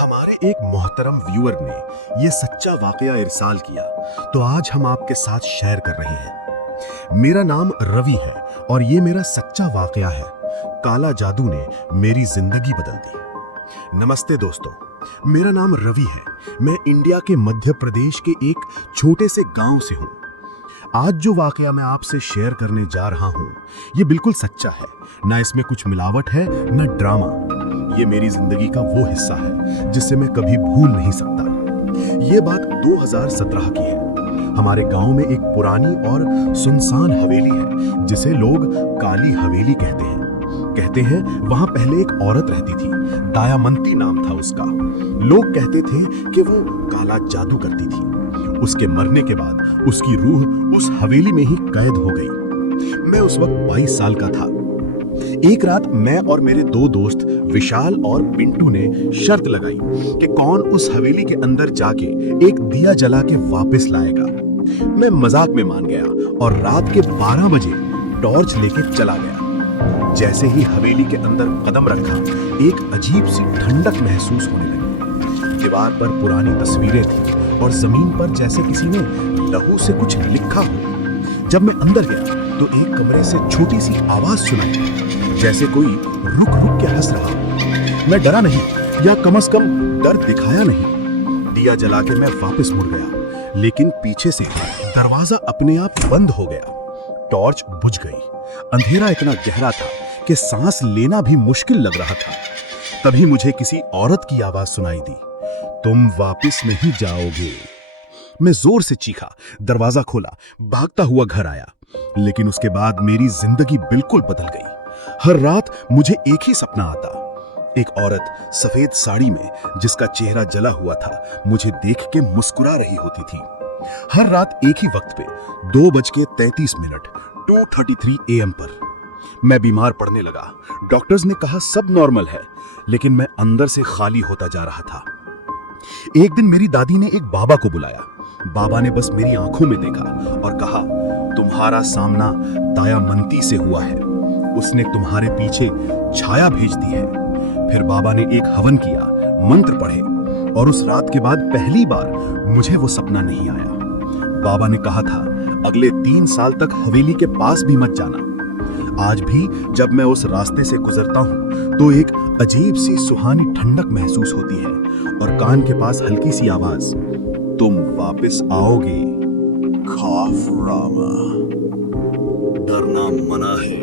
हमारे एक मोहतरम व्यूअर ने ये सच्चा वाकया इरसाल किया, तो आज हम आपके साथ शेयर कर रहे हैं। मेरा नाम रवि है और ये मेरा सच्चा वाकया है। काला जादू ने मेरी जिंदगी बदल दी। नमस्ते दोस्तों, मेरा नाम रवि है। मैं इंडिया के मध्य प्रदेश के एक छोटे से गांव से हूँ। आज जो वाकया मैं आपसे शेयर करने जा रहा हूँ, ये बिल्कुल सच्चा है। ना इसमें कुछ मिलावट है, ना ड्रामा। ये मेरी जिंदगी का वो हिस्सा है जिसे मैं कभी भूल नहीं सकता। ये बात 2017 की है। हमारे गांव में एक पुरानी और सुनसान हवेली है जिसे लोग काली हवेली कहते हैं। कहते हैं वहां पहले एक औरत रहती थी, दयामंती नाम था उसका। लोग कहते थे कि वो काला जादू करती थी। उसके मरने के बाद उसकी रूह उस हवेली में ही कैद हो गई। मैं उस वक्त 22 साल का था। एक रात मैं और मेरे दो दोस्त विशाल और पिंटू ने शर्त लगाई कि कौन उस हवेली के अंदर जाके एक दिया जला के वापस लाएगा। मैं मजाक में मान गया और रात के 12 बजे टॉर्च लेके चला गया। जैसे ही हवेली के अंदर कदम रखा, एक अजीब सी ठंडक महसूस होने लगी। दीवार पर पुरानी तस्वीरें थी और जमीन पर जैसे किसी ने लहू से कुछ लिखा हो। जब मैं अंदर गया तो एक कमरे से छोटी सी आवाज सुनाई, जैसे कोई रुक रुक के हंस रहा। मैं डरा नहीं, या कम से कम डर दिखाया नहीं। दिया जला के मैं वापस मुड़ गया, लेकिन पीछे से दरवाजा अपने आप बंद हो गया। टॉर्च बुझ गई। अंधेरा इतना गहरा था कि सांस लेना भी मुश्किल लग रहा था। तभी मुझे किसी औरत की आवाज सुनाई दी, तुम वापस नहीं जाओगे। मैं जोर से चीखा, दरवाजा खोला, भागता हुआ घर आया। लेकिन उसके बाद मेरी जिंदगी बिल्कुल बदल गई। हर रात मुझे एक ही सपना आता। एक औरत सफेद साड़ी में जिसका चेहरा जला हुआ था, मुझे देख के मुस्कुरा रही होती थी। हर रात एक ही वक्त पे 2:33 2:33 AM पर मैं बीमार पड़ने लगा। डॉक्टर्स ने कहा सब नॉर्मल है, लेकिन मैं अंदर से खाली होता जा रहा था। एक दिन मेरी दादी ने एक बाबा को बुलाया। बाबा ने बस मेरी आंखों में देखा और कहा, तुम्हारा सामना दयामंती से हुआ है। उसने तुम्हारे पीछे छाया भेज दी है। फिर बाबा ने एक हवन किया, मंत्र पढ़े, और उस रात के बाद पहली बार मुझे वो सपना नहीं आया। बाबा ने कहा था, अगले 3 साल तक हवेली के पास भी मत जाना। आज भी जब मैं उस रास्ते से गुजरता हूँ तो एक अजीब सी सुहानी ठंडक महसूस होती है और कान के पास हल्की सी आवाज, तुम वापस आओगे। खौफ रामा, डरना मना है।